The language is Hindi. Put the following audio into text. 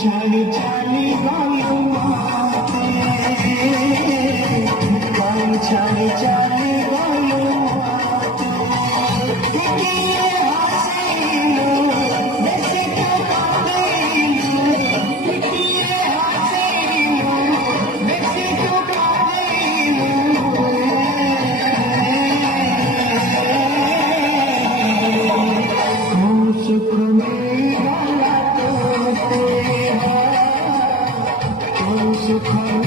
छाली छाली गायो माते कान छाली छाली गायो माते किए हसीनो जैसे तो कातिलो किए हसीनो जैसे तो कातिलो सुख में सुख